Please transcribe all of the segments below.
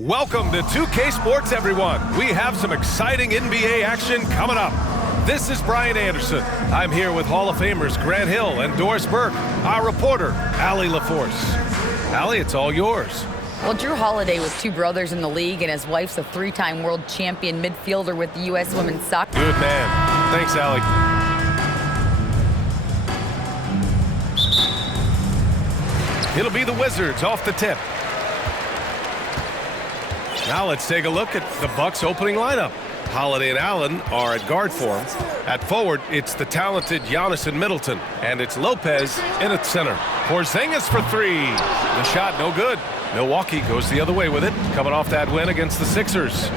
Welcome to 2K Sports, everyone. We have some exciting NBA action coming up. This is Brian Anderson. I'm here with Hall of Famers Grant Hill and Doris Burke, our reporter, Allie LaForce. Allie, it's all yours. Well, Drew Holiday was two brothers in the league, and his wife's a three-time world champion midfielder with the U.S. women's soccer. Good man. Thanks, Allie. It'll be the Wizards off the tip. Now let's take a look at the Bucks' opening lineup. Holiday and Allen are at guard form. At forward, it's the talented Giannis and Middleton, and it's Lopez in at center. Porzingis for three. The shot no good. Milwaukee goes the other way with it, coming off that win against the Sixers.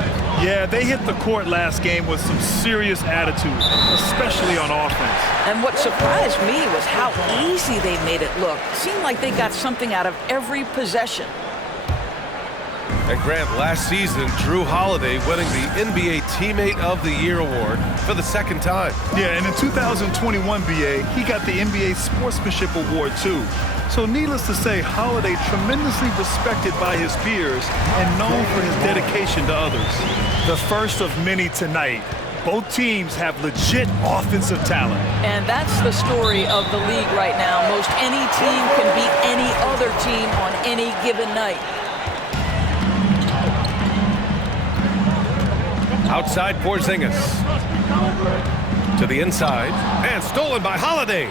Yeah, they hit the court last game with some serious attitude, especially on offense. And what surprised me was how easy they made it look. It seemed like they got something out of every possession. And Grant, last season, Drew Holiday winning the NBA Teammate of the Year award for the second time. Yeah, and in 2021, BA, he got the NBA Sportsmanship Award too. So needless to say, Holiday tremendously respected by his peers and known for his dedication to others. The first of many tonight. Both teams have legit offensive talent. And that's the story of the league right now. Most any team can beat any other team on any given night. Outside Porzingis. To the inside. And stolen by Holiday.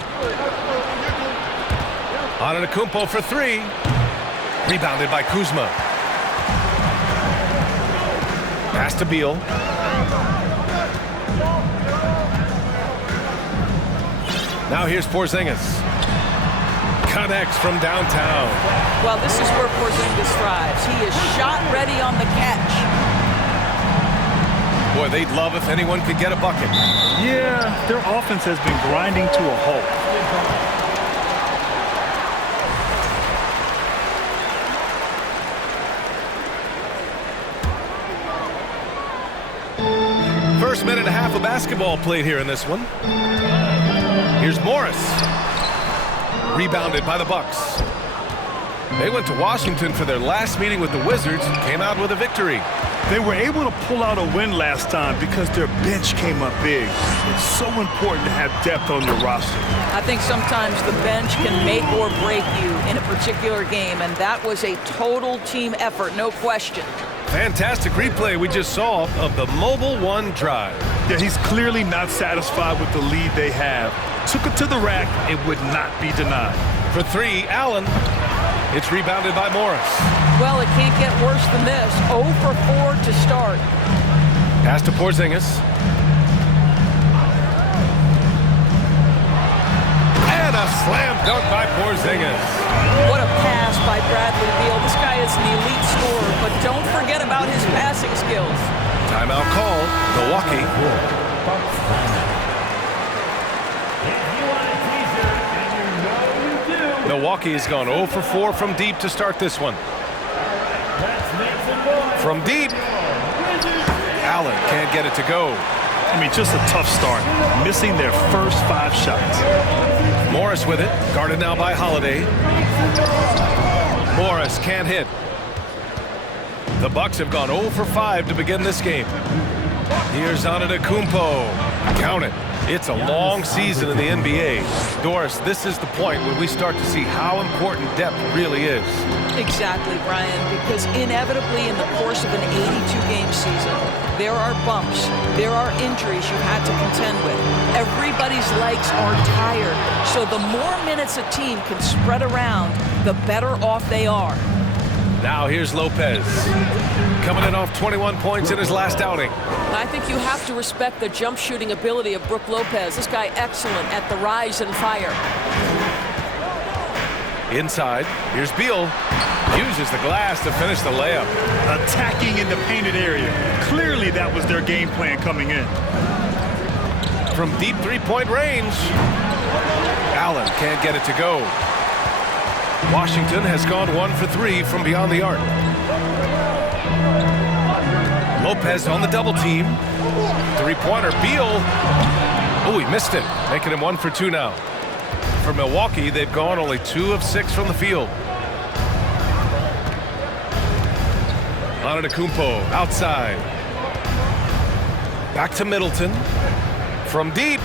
Antetokounmpo for three. Rebounded by Kuzma. Pass to Beal. Now here's Porzingis. Connects from downtown. Well, this is where Porzingis thrives. He is shot ready on the catch. Boy, they'd love if anyone could get a bucket. Yeah, their offense has been grinding to a halt. First minute and a half of basketball played here in this one. Here's Morris. Rebounded by the Bucks. They went to Washington for their last meeting with the Wizards and came out with a victory. They were able to pull out a win last time because their bench came up big. It's so important to have depth on your roster. I think sometimes the bench can make or break you in a particular game, and that was a total team effort, no question. Fantastic replay we just saw of the Mobile One drive. Yeah, he's clearly not satisfied with the lead they have. Took it to the rack, it would not be denied. For three, Allen. It's rebounded by Morris. Well, it can't get worse than this. 0 for 4 to start. Pass to Porzingis. And a slam dunk by Porzingis. What a pass by Bradley Beal. This guy is an elite scorer, but don't forget about his passing skills. Timeout called. Milwaukee. Milwaukee has gone 0 for 4 from deep to start this one. From deep. Allen can't get it to go. I mean, just a tough start. Missing their first 5 shots. Morris with it. Guarded now by Holiday. Morris can't hit. The Bucks have gone 0 for 5 to begin this game. Here's Antetokounmpo. Count it. It's a long season in the NBA. Doris, this is the point where we start to see how important depth really is. Exactly, Brian, because inevitably in the course of an 82-game season, there are bumps, there are injuries you've had to contend with. Everybody's legs are tired, so the more minutes a team can spread around, the better off they are. Now here's Lopez. Coming in off 21 points in his last outing. I think you have to respect the jump shooting ability of Brook Lopez. This guy excellent at the rise and fire. Inside, here's Beal. Uses the glass to finish the layup. Attacking in the painted area. Clearly that was their game plan coming in. From deep three-point range. Allen can't get it to go. Washington has gone 1 for 3 from beyond the arc. Lopez on the double team. Three-pointer, Beal. Oh, he missed it, making him 1 for 2 now. For Milwaukee, they've gone only 2 of 6 from the field. Antetokounmpo outside. Back to Middleton. From deep.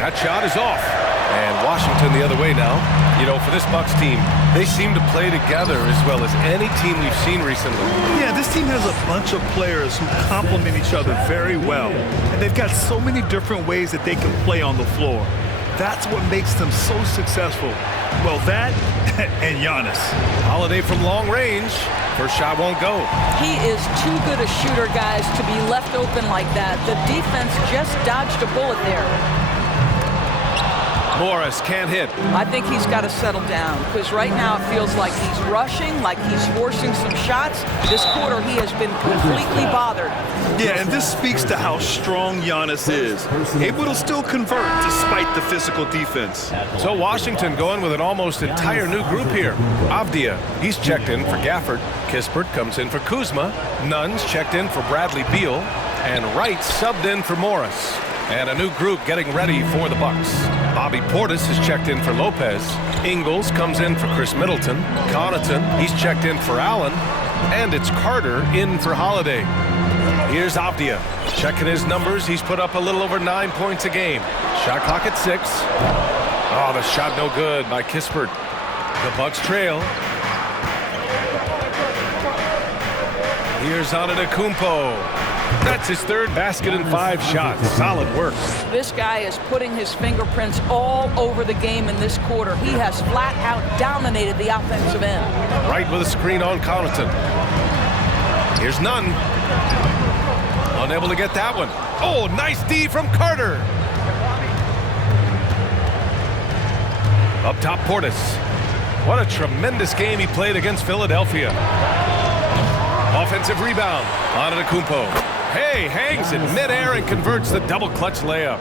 That shot is off. And Washington the other way now. You know, for this Bucks team, they seem to play together as well as any team we've seen recently. Yeah, this team has a bunch of players who complement each other very well. And they've got so many different ways that they can play on the floor. That's what makes them so successful. Well, that and Giannis. Holiday from long range. First shot won't go. He is too good a shooter, guys, to be left open like that. The defense just dodged a bullet there. Morris can't hit. I think he's got to settle down because right now it feels like he's rushing, like he's forcing some shots. This quarter he has been completely bothered. Yeah, and this speaks to how strong Giannis is. Able to still convert despite the physical defense. So Washington going with an almost entire new group here. Avdia, he's checked in for Gafford. Kispert comes in for Kuzma. Nunn's checked in for Bradley Beal. And Wright subbed in for Morris. And a new group getting ready for the Bucks. Bobby Portis has checked in for Lopez. Ingles comes in for Chris Middleton. Connaughton, he's checked in for Allen. And it's Carter in for Holiday. Here's Avdia. Checking his numbers, he's put up a little over 9 points a game. Shot clock at 6. Oh, the shot no good by Kispert. The Bucks trail. Here's Antetokounmpo. That's his third basket in 5 shots. Solid work. This guy is putting his fingerprints all over the game in this quarter. He has flat out dominated the offensive end. Right with a screen on Connaughton. Here's Nunn. Unable to get that one. Oh, nice D from Carter. Up top, Portis. What a tremendous game he played against Philadelphia. Offensive rebound. Antetokounmpo. Hey, hangs in midair and converts the double clutch layup.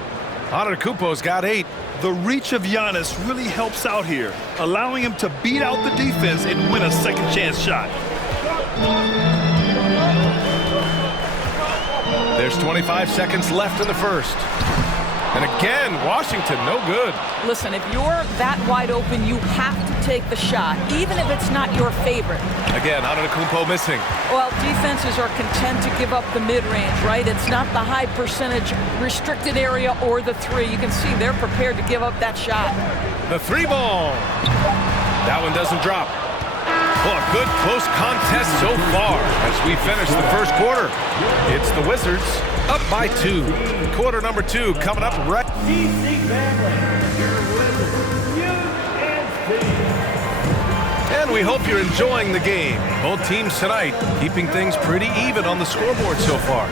Antetokounmpo's got 8. The reach of Giannis really helps out here, allowing him to beat out the defense and win a second chance shot. There's 25 seconds left in the first. And again, Washington, no good. Listen, if you're that wide open, you have to take the shot, even if it's not your favorite. Again, Antetokounmpo missing. Well, defenses are content to give up the mid-range, right? It's not the high percentage restricted area or the 3. You can see they're prepared to give up that shot. The 3 ball. That one doesn't drop. Well, a good close contest so far as we finish the first quarter. It's the Wizards up by 2. Quarter number 2 coming up right. And we hope you're enjoying the game. Both teams tonight keeping things pretty even on the scoreboard so far.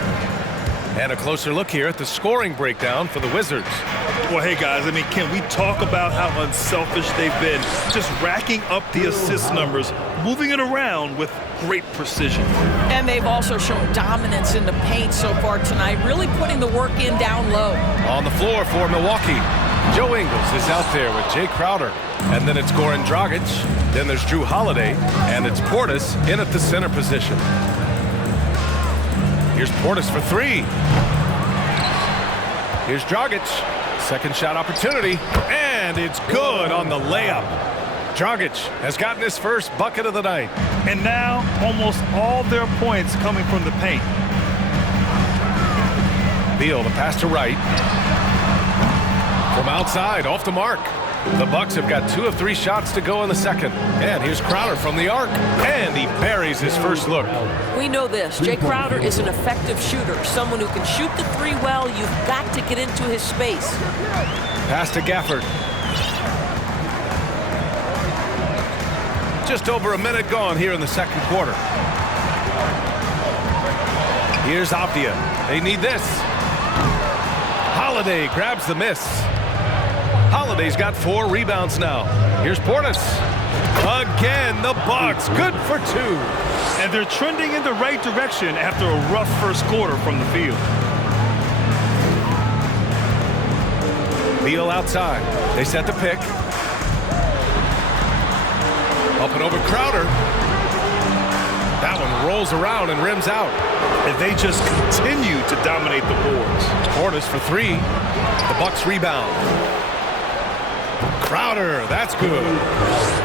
And a closer look here at the scoring breakdown for the Wizards. Well, hey, guys, I mean, can we talk about how unselfish they've been? Just racking up the assist numbers, moving it around with great precision. And they've also shown dominance in the paint so far tonight, really putting the work in down low. On the floor for Milwaukee, Joe Ingles is out there with Jay Crowder. And then it's Goran Dragic. Then there's Drew Holiday. And it's Portis in at the center position. Here's Portis for 3. Here's Dragic. Second shot opportunity. And it's good on the layup. Dragic has gotten his first bucket of the night. And now almost all their points coming from the paint. Beal, the pass to Wright. From outside, off the mark. The Bucks have got 2 of 3 shots to go in the second. And here's Crowder from the arc. And he buries his first look. We know this. Jay Crowder is an effective shooter. Someone who can shoot the 3 well. You've got to get into his space. Pass to Gafford. Just over a minute gone here in the second quarter. Here's Avdia. They need this. Holiday grabs the miss. Holiday's got 4 rebounds now. Here's Portis. Again, the Bucks. Good for 2. And they're trending in the right direction after a rough first quarter from the field. Beal outside. They set the pick. Up and over Crowder. That one rolls around and rims out. And they just continue to dominate the boards. Portis for 3. The Bucks rebound. Crowder, that's good.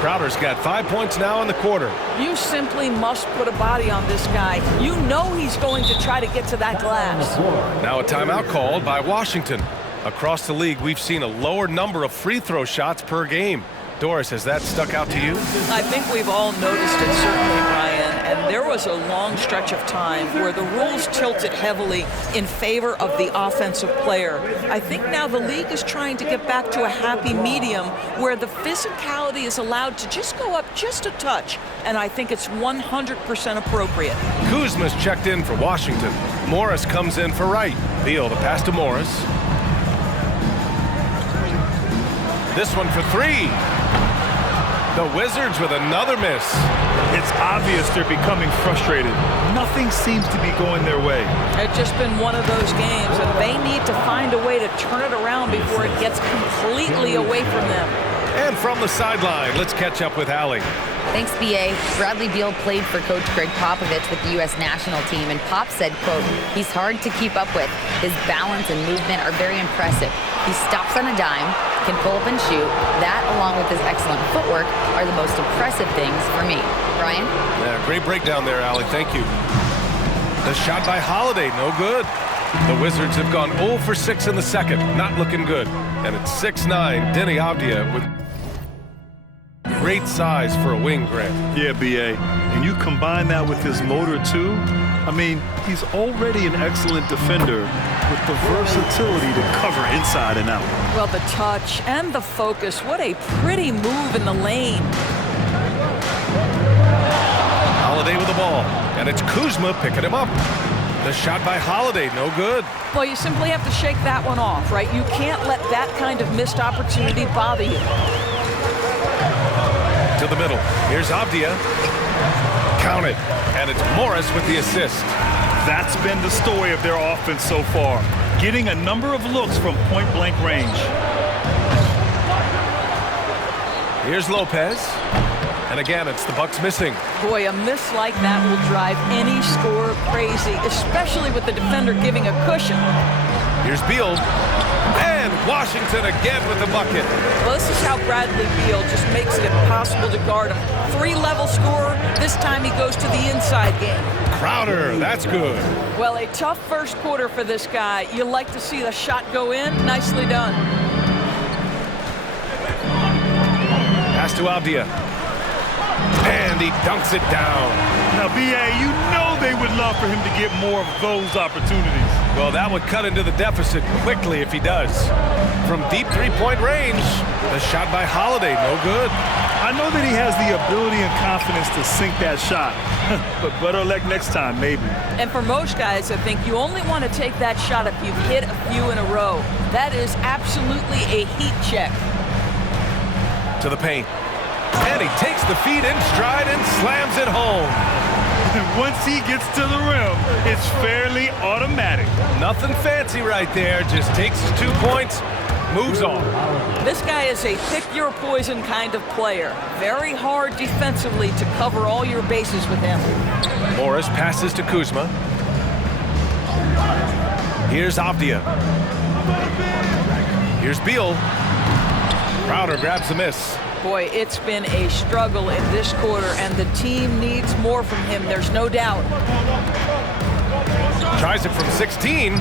Crowder's got 5 points now in the quarter. You simply must put a body on this guy. You know he's going to try to get to that glass. Now a timeout called by Washington. Across the league, we've seen a lower number of free throw shots per game. Doris, has that stuck out to you? I think we've all noticed it, certainly, Ryan. And there was a long stretch of time where the rules tilted heavily in favor of the offensive player. I think now the league is trying to get back to a happy medium where the physicality is allowed to just go up just a touch. And I think it's 100% appropriate. Kuzma's checked in for Washington. Morris comes in for Wright. Beal, the pass to Morris. This one for three. The Wizards with another miss. It's obvious they're becoming frustrated. Nothing seems to be going their way. It's just been one of those games, and they need to find a way to turn it around before it gets completely away from them. And from the sideline, let's catch up with Allie. Thanks, B.A. Bradley Beal played for Coach Greg Popovich with the U.S. national team, and Pop said, quote, "He's hard to keep up with. His balance and movement are very impressive. He stops on a dime, can pull up and shoot. That, along with his excellent footwork, are the most impressive things for me." Brian? Yeah, great breakdown there, Allie. Thank you. The shot by Holiday, no good. The Wizards have gone 0 for 6 in the second. Not looking good. And it's 6'9", Denny Avdia with great size for a wing, Grant. Yeah, B.A. And you combine that with his motor, too. I mean, he's already an excellent defender with the versatility to cover inside and out. Well, the touch and the focus, what a pretty move in the lane. Holiday with the ball. And it's Kuzma picking him up. The shot by Holiday, no good. Well, you simply have to shake that one off, right? You can't let that kind of missed opportunity bother you. To the middle. Here's Avdia. Count it. And it's Morris with the assist. That's been the story of their offense so far, getting a number of looks from point-blank range. Here's Lopez. And again, it's the Bucks missing. Boy, a miss like that will drive any scorer crazy, especially with the defender giving a cushion. Here's Beal. And Washington again with the bucket. Well, this is how Bradley Beal just makes it impossible to guard him. 3-level scorer. This time he goes to the inside game. Crowder, that's good. Well, a tough first quarter for this guy. You like to see the shot go in. Nicely done. Pass to Avdia. And he dunks it down. Now, B.A., you know they would love for him to get more of those opportunities. Well, that would cut into the deficit quickly if he does. From deep three-point range, the shot by Holiday, no good. I know that he has the ability and confidence to sink that shot, but better luck next time, maybe. And for most guys, I think you only want to take that shot if you've hit a few in a row. That is absolutely a heat check. To the paint. And he takes the feet in stride and slams it home. Once he gets to the rim, it's fairly automatic. Nothing fancy right there. Just takes his 2 points, moves on. This guy is a pick-your-poison kind of player. Very hard defensively to cover all your bases with him. Morris passes to Kuzma. Here's Avdia. Here's Beal. Crowder grabs the miss. Boy, it's been a struggle in this quarter, and the team needs more from him, there's no doubt. Tries it from 16.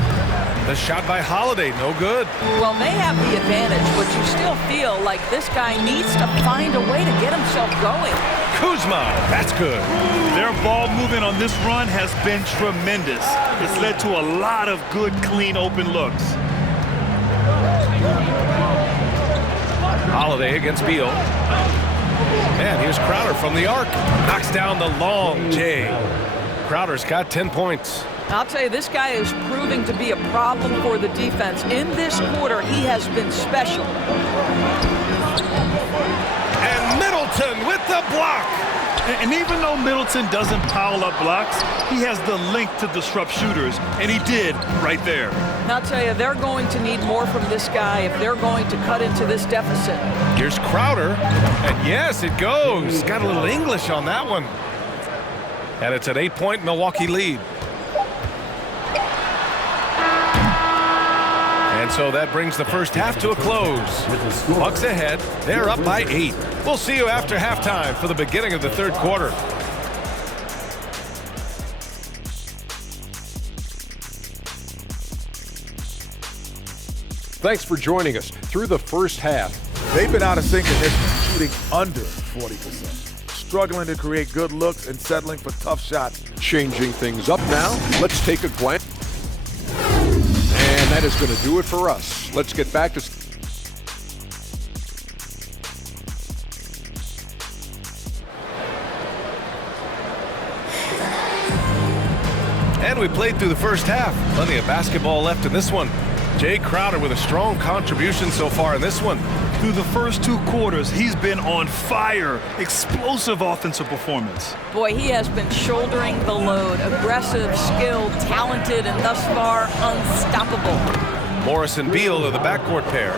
The shot by Holiday, no good. Well, they have the advantage, but you still feel like this guy needs to find a way to get himself going. Kuzma, that's good. Their ball movement on this run has been tremendous. It's led to a lot of good, clean, open looks. Holiday against Beal. And here's Crowder from the arc. Knocks down the long J. Crowder's got 10 points. I'll tell you, this guy is proving to be a problem for the defense. In this quarter, he has been special. And Middleton with the block. And even though Middleton doesn't pile up blocks, he has the length to disrupt shooters, and he did right there. And I'll tell you, they're going to need more from this guy if they're going to cut into this deficit. Here's Crowder, and yes, it goes. Got a little English on that one. And it's an 8-point Milwaukee lead. And so that brings the first half to a close. Bucks ahead. They're up by 8. We'll see you after halftime for the beginning of the third quarter. Thanks for joining us through the first half. They've been out of sync in this one, shooting under 40%. Struggling to create good looks and settling for tough shots. Changing things up now, let's take a glance. And that is going to do it for us. Let's get back to... And we played through the first half. Plenty of basketball left in this one. Jay Crowder with a strong contribution so far in this one. Through the first 2 quarters, he's been on fire. Explosive offensive performance. Boy, he has been shouldering the load. Aggressive, skilled, talented, and thus far unstoppable. Morris and Beal are the backcourt pair.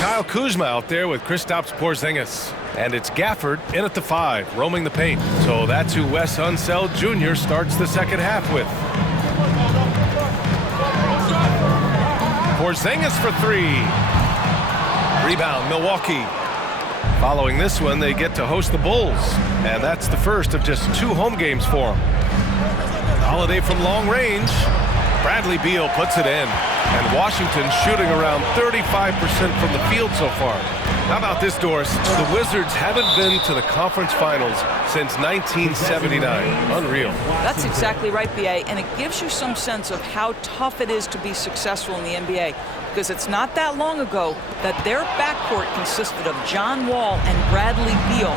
Kyle Kuzma out there with Kristaps Porzingis. And it's Gafford in at the 5, roaming the paint. So that's who Wes Unseld Jr. starts the second half with. Porzingis for 3. Rebound, Milwaukee. Following this one, they get to host the Bulls. And that's the first of just 2 home games for them. Holiday from long range. Bradley Beal puts it in. And Washington shooting around 35% from the field so far. How about this, Doris? The Wizards haven't been to the conference finals since 1979. Unreal. That's exactly right, B.A., and it gives you some sense of how tough it is to be successful in the NBA, because it's not that long ago that their backcourt consisted of John Wall and Bradley Beal.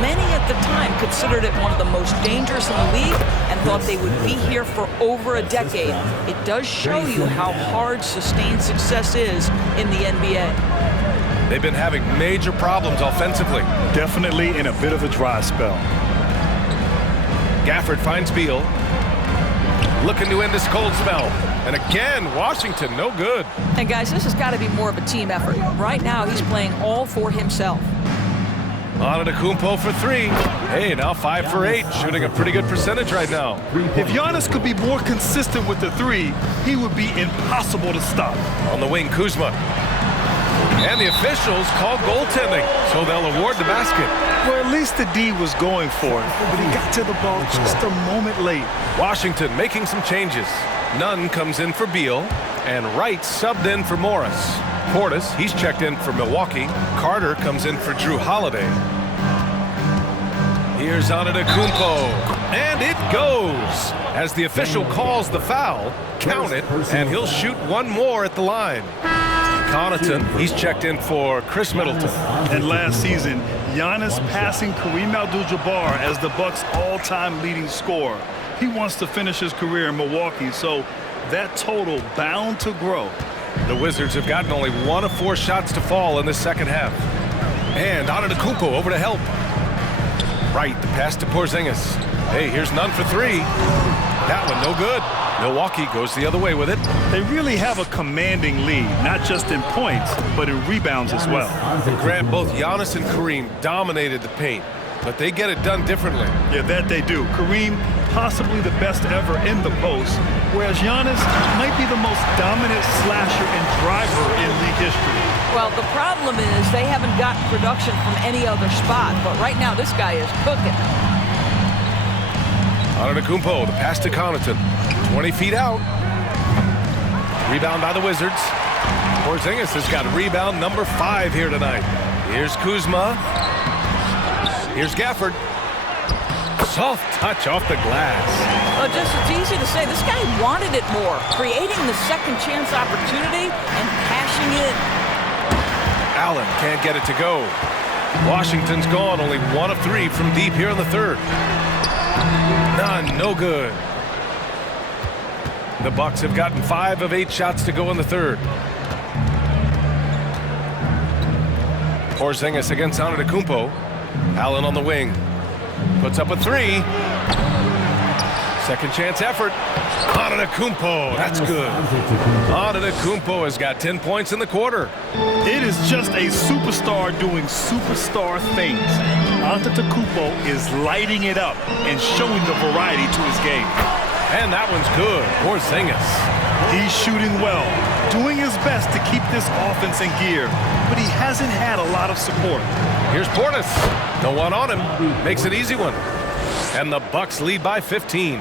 Many at the time considered it one of the most dangerous in the league and thought they would be here for over a decade. It does show you how hard sustained success is in the NBA. They've been having major problems offensively. Definitely in a bit of a dry spell. Gafford finds Beal. Looking to end this cold spell. And again, Washington, no good. And guys, this has got to be more of a team effort. Right now, he's playing all for himself. Antetokounmpo for 3. Hey, now 5 for 8, shooting a pretty good percentage right now. If Giannis could be more consistent with the 3, he would be impossible to stop. On the wing, Kuzma. And the officials call goaltending, so they'll award the basket. Well, at least the D was going for it, but he got to the ball just a moment late. Washington making some changes. Nunn comes in for Beal, and Wright subbed in for Morris. Portis, he's checked in for Milwaukee. Carter comes in for Drew Holiday. Here's Antetokounmpo, and it goes. As the official calls the foul, count it, and he'll shoot one more at the line. Connaughton, he's checked in for Chris Middleton. And last season, Giannis passing Kareem Abdul-Jabbar as the Bucks' all-time leading scorer. He wants to finish his career in Milwaukee, so that total bound to grow. The Wizards have gotten only 1 of 4 shots to fall in the second half. And Antetokounmpo over to help. Right, the pass to Porzingis. Hey, here's Nunn for 3. That one no good. Milwaukee goes the other way with it. They really have a commanding lead, not just in points, but in rebounds as well. Grant, both Giannis and Kareem dominated the paint, but they get it done differently. Yeah, that they do. Kareem, possibly the best ever in the post, whereas Giannis might be the most dominant slasher and driver in league history. Well, the problem is they haven't gotten production from any other spot, but right now this guy is cooking. Antetokounmpo, the pass to Connaughton. 20 feet out. Rebound by the Wizards. Porzingis has got rebound number 5 here tonight. Here's Kuzma. Here's Gafford. Soft touch off the glass. Well, it's easy to say this guy wanted it more, creating the second chance opportunity and cashing in. Allen can't get it to go. Washington's gone only 1 of 3 from deep here in the third. None, no good. The Bucks have gotten 5 of 8 shots to go in the third. Porzingis against Antetokounmpo. Allen on the wing. Puts up a 3. Second chance effort. Antetokounmpo, that's good. Antetokounmpo has got 10 points in the quarter. It is just a superstar doing superstar things. Antetokounmpo is lighting it up and showing the variety to his game. And that one's good. Porzingis. He's shooting well, doing his best to keep this offense in gear, but he hasn't had a lot of support. Here's Portis. No one on him. Makes an easy one. And the Bucks lead by 15.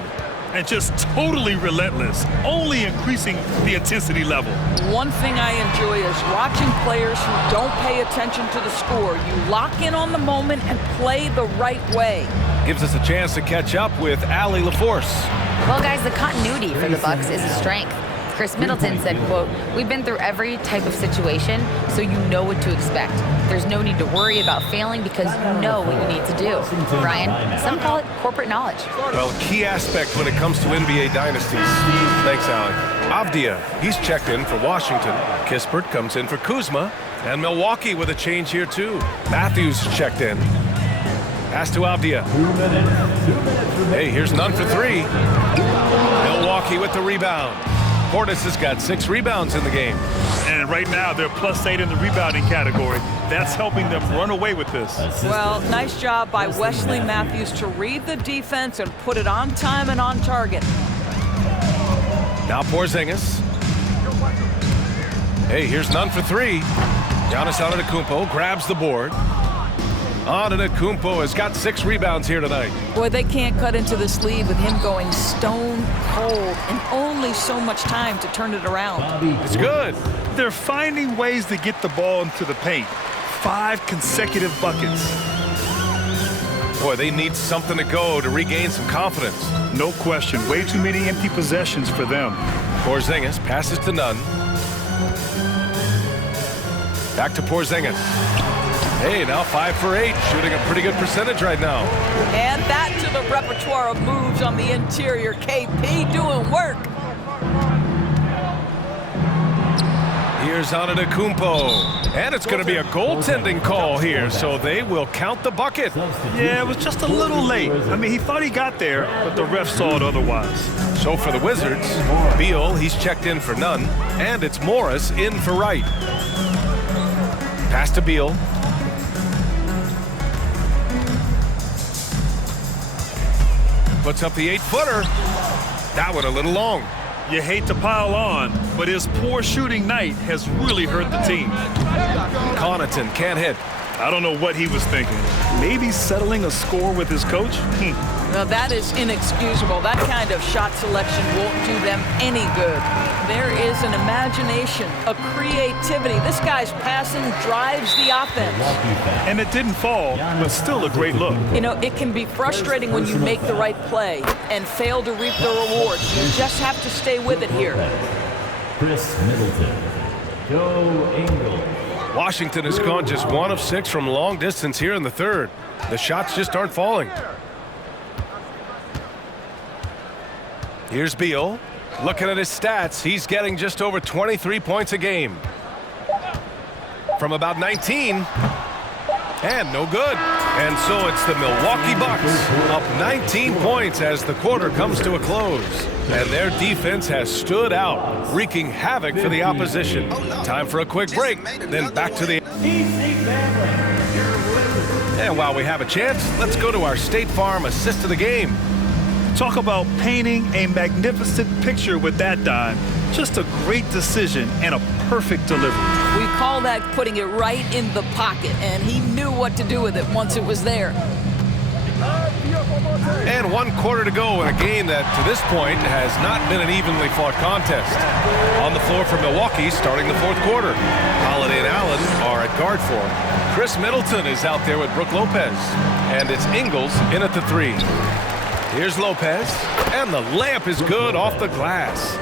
And just totally relentless, only increasing the intensity level. One thing I enjoy is watching players who don't pay attention to the score. You lock in on the moment and play the right way. Gives us a chance to catch up with Allie LaForce. Well, guys, the continuity for the Bucks is a strength. Chris Middleton said, quote, "We've been through every type of situation, so you know what to expect. There's no need to worry about failing because you know what you need to do." Brian, some call it corporate knowledge. Well, key aspect when it comes to NBA dynasties. Thanks, Allie. Avdia, he's checked in for Washington. Kispert comes in for Kuzma. And Milwaukee with a change here, too. Matthews checked in. Pass to Avdia. Hey, here's none for three. Milwaukee with the rebound. Portis has got 6 rebounds in the game. And right now, they're +8 in the rebounding category. That's helping them run away with this. Well, nice job by Wesley Matthews to read the defense and put it on time and on target. Now Porzingis. Hey, here's none for 3. Giannis Antetokounmpo grabs the board. Antetokounmpo has got 6 rebounds here tonight. Boy, they can't cut into this lead with him going stone cold and only so much time to turn it around. It's good. They're finding ways to get the ball into the paint. 5 consecutive buckets. Boy, they need something to go to regain some confidence. No question. Way too many empty possessions for them. Porzingis passes to Nunn. Back to Porzingis. Hey, now 5 for 8, shooting a pretty good percentage right now. Add that to the repertoire of moves on the interior. KP doing work. Here's Antetokounmpo. And it's going to be a goaltending call here, so they will count the bucket. Yeah, it was just a little late. I mean, he thought he got there, but the ref saw it otherwise. So for the Wizards, Beal, he's checked in for Nunn, and it's Morris in for Wright. Pass to Beal. Puts up the 8-footer. That one a little long. You hate to pile on, but his poor shooting night has really hurt the team. Connaughton can't hit. I don't know what he was thinking. Maybe settling a score with his coach? Well, that is inexcusable. That kind of shot selection won't do them any good. There is an imagination, a creativity. This guy's passing drives the offense. And it didn't fall, but still a great look. You know, it can be frustrating when you make the right play and fail to reap the rewards. You just have to stay with it here. Chris Middleton, Joe Ingles. Washington has gone just 1 of 6 from long distance here in the third. The shots just aren't falling. Here's Beal. Looking at his stats, he's getting just over 23 points a game. From about 19. And no good. And so it's the Milwaukee Bucks up 19 points as the quarter comes to a close. And their defense has stood out, wreaking havoc for the opposition. Time for a quick break, then back to the... And while we have a chance, let's go to our State Farm assist of the game. Talk about painting a magnificent picture with that dime. Just a great decision and a perfect delivery. We call that putting it right in the pocket, and he knew what to do with it once it was there. And 1 quarter to go in a game that, to this point, has not been an evenly fought contest. On the floor for Milwaukee, starting the 4th quarter. Holiday and Allen are at guard form. Chris Middleton is out there with Brook Lopez. And it's Ingles in at the 3. Here's Lopez, and the layup is good off the glass.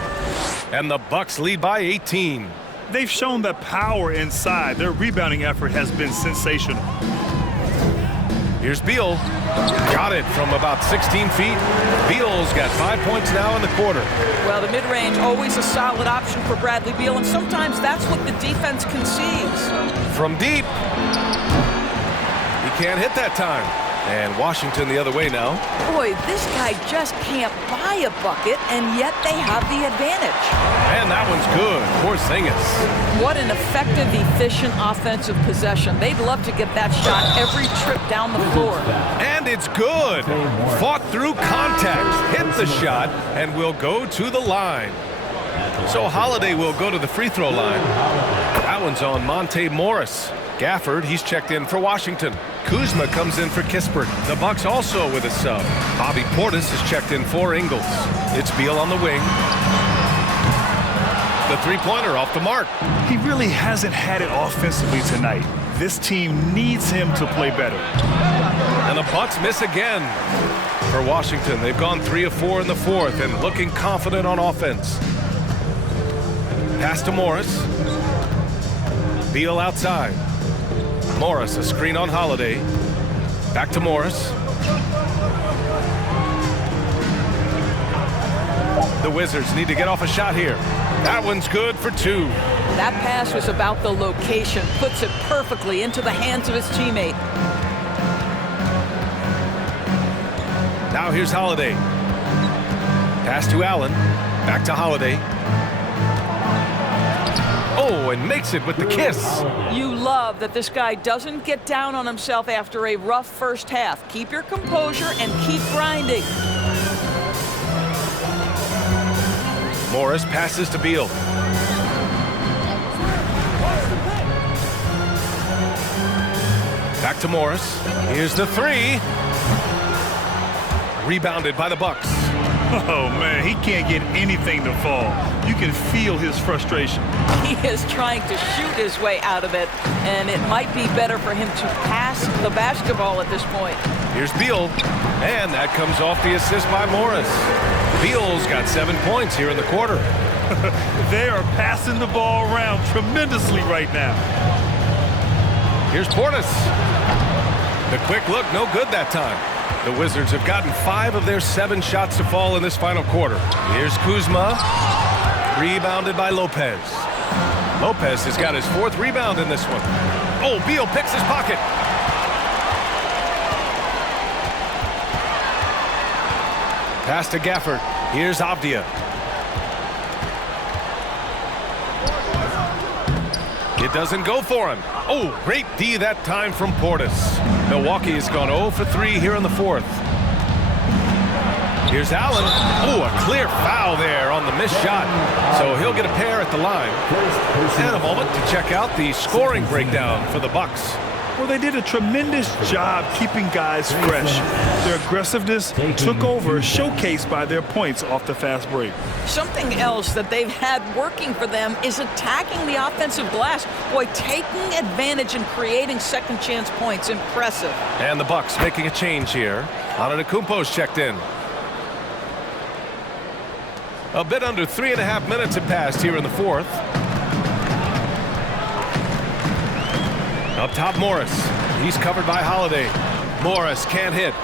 And the Bucks lead by 18. They've shown that power inside. Their rebounding effort has been sensational. Here's Beal. Got it from about 16 feet. Beal's got 5 points now in the quarter. Well, the mid-range, always a solid option for Bradley Beal, and sometimes that's what the defense conceives. From deep. He can't hit that time. And Washington the other way now. Boy, this guy just can't buy a bucket, and yet they have the advantage. And that one's good. Porzingis. What an effective, efficient offensive possession. They'd love to get that shot every trip down the floor. And it's good. Fought through contact, hit the shot, and will go to the line. So Holiday will go to the free throw line. That one's on Monte Morris. Gafford, he's checked in for Washington. Kuzma comes in for Kispert. The Bucks also with a sub. Bobby Portis is checked in for Ingles. It's Beal on the wing. The three-pointer off the mark. He really hasn't had it offensively tonight. This team needs him to play better. And the Bucks miss again. For Washington, they've gone 3 of 4 in the fourth and looking confident on offense. Pass to Morris. Beal outside. Morris, a screen on Holiday. Back to Morris. The Wizards need to get off a shot here. That one's good for 2. That pass was about the location. Puts it perfectly into the hands of his teammate. Now here's Holiday. Pass to Allen. Back to Holiday. Oh, and makes it with the kiss. You love that this guy doesn't get down on himself after a rough first half. Keep your composure and keep grinding. Morris passes to Beal. Back to Morris. Here's the 3. Rebounded by the Bucks. Oh, man, he can't get anything to fall. You can feel his frustration. He is trying to shoot his way out of it, and it might be better for him to pass the basketball at this point. Here's Beal, and that comes off the assist by Morris. Beal's got 7 points here in the quarter. They are passing the ball around tremendously right now. Here's Portis. The quick look, no good that time. The Wizards have gotten 5 of their 7 shots to fall in this final quarter. Here's Kuzma. Rebounded by Lopez. Lopez has got his 4th rebound in this one. Oh, Beal picks his pocket. Pass to Gafford. Here's Avdia. It doesn't go for him. Oh, great D that time from Portis. Milwaukee has gone 0 for 3 here in the fourth. Here's Allen. Oh, a clear foul there on the missed shot. So he'll get a pair at the line. And a moment to check out the scoring breakdown for the Bucks. Well, they did a tremendous job keeping guys fresh. Their aggressiveness took over, showcased by their points off the fast break. Something else that they've had working for them is attacking the offensive glass. Boy, taking advantage and creating second chance points. Impressive. And the Bucks making a change here. Antetokounmpo's checked in. A bit under 3.5 minutes have passed here in the fourth. Up top, Morris. He's covered by Holiday. Morris can't hit.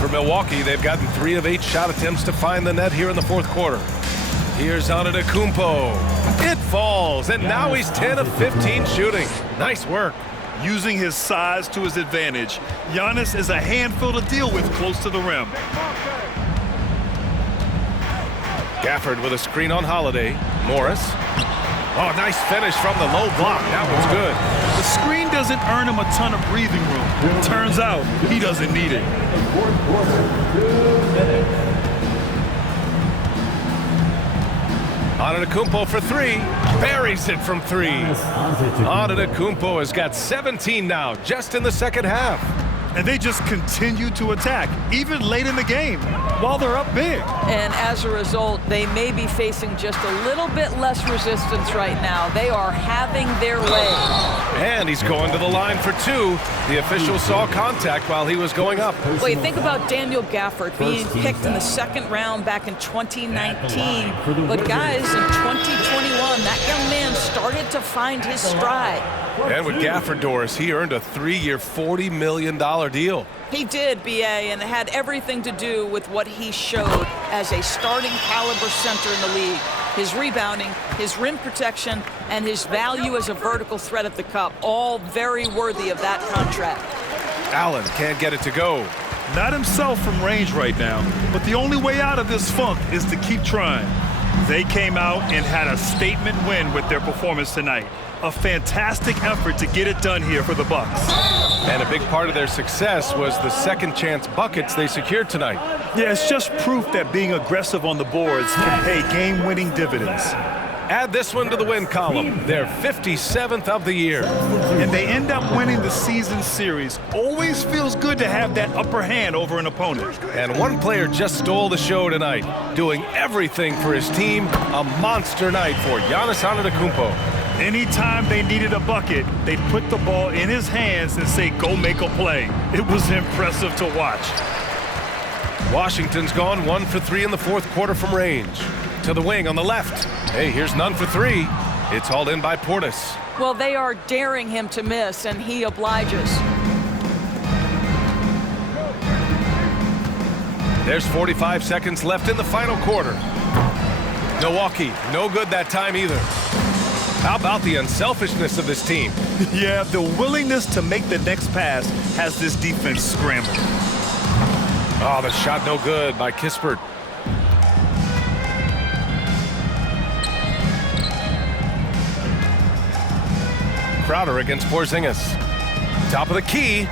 For Milwaukee, they've gotten 3 of 8 shot attempts to find the net here in the fourth quarter. Here's Antetokounmpo. It falls, and now he's 10 of 15 shooting. Nice work. Using his size to his advantage, Giannis is a handful to deal with close to the rim. Gafford with a screen on Holiday. Morris. Oh, nice finish from the low block. That one's good. The screen doesn't earn him a ton of breathing room. Turns out he doesn't need it. Antetokounmpo for 3. Buries it from 3. Antetokounmpo has got 17 now, just in the second half. And they just continue to attack, even late in the game, while they're up big. And as a result, they may be facing just a little bit less resistance right now. They are having their way. And he's going to the line for 2. The official saw contact while he was going up. Wait, think about Daniel Gafford being picked in the second round back in 2019. But guys, in 2021, that young man started to find his stride. And with Gafford, Doris, he earned a 3-year, $40 million deal. He did, BA, and it had everything to do with what he showed as a starting caliber center in the league. His rebounding, his rim protection, and his value as a vertical threat at the cup, all very worthy of that contract. Allen can't get it to go. Not himself from range right now, but the only way out of this funk is to keep trying. They came out and had a statement win with their performance tonight. A fantastic effort to get it done here for the Bucks. And a big part of their success was the second chance buckets they secured tonight. Yeah, it's just proof that being aggressive on the boards can pay game-winning dividends. Add this one to the win column. They're 57th of the year. And they end up winning the season series. Always feels good to have that upper hand over an opponent. And one player just stole the show tonight, doing everything for his team. A monster night for Giannis Antetokounmpo. Anytime they needed a bucket, they'd put the ball in his hands and say, go make a play. It was impressive to watch. Washington's gone 1 for 3 in the fourth quarter from range. To the wing on the left. Hey, here's none for 3. It's hauled in by Portis. Well, they are daring him to miss, and he obliges. There's 45 seconds left in the final quarter. Milwaukee, no good that time either. How about the unselfishness of this team? Yeah, the willingness to make the next pass has this defense scrambled. Oh, the shot no good by Kispert. Crowder against Porzingis. Top of the key.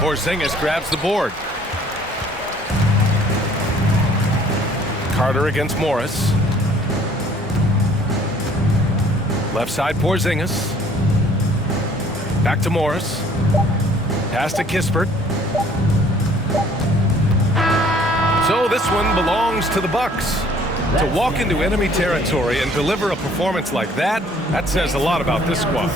Porzingis grabs the board. Carter against Morris. Left side Porzingis. Back to Morris. Pass to Kispert. So this one belongs to the Bucks. To walk into enemy territory and deliver a performance like that, that says a lot about this squad.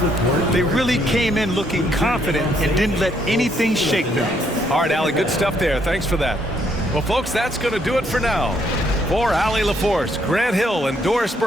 They really came in looking confident and didn't let anything shake them. All right, Allie, good stuff there. Thanks for that. Well, folks, that's going to do it for now. For Allie LaForce, Grant Hill, and Doris Burke.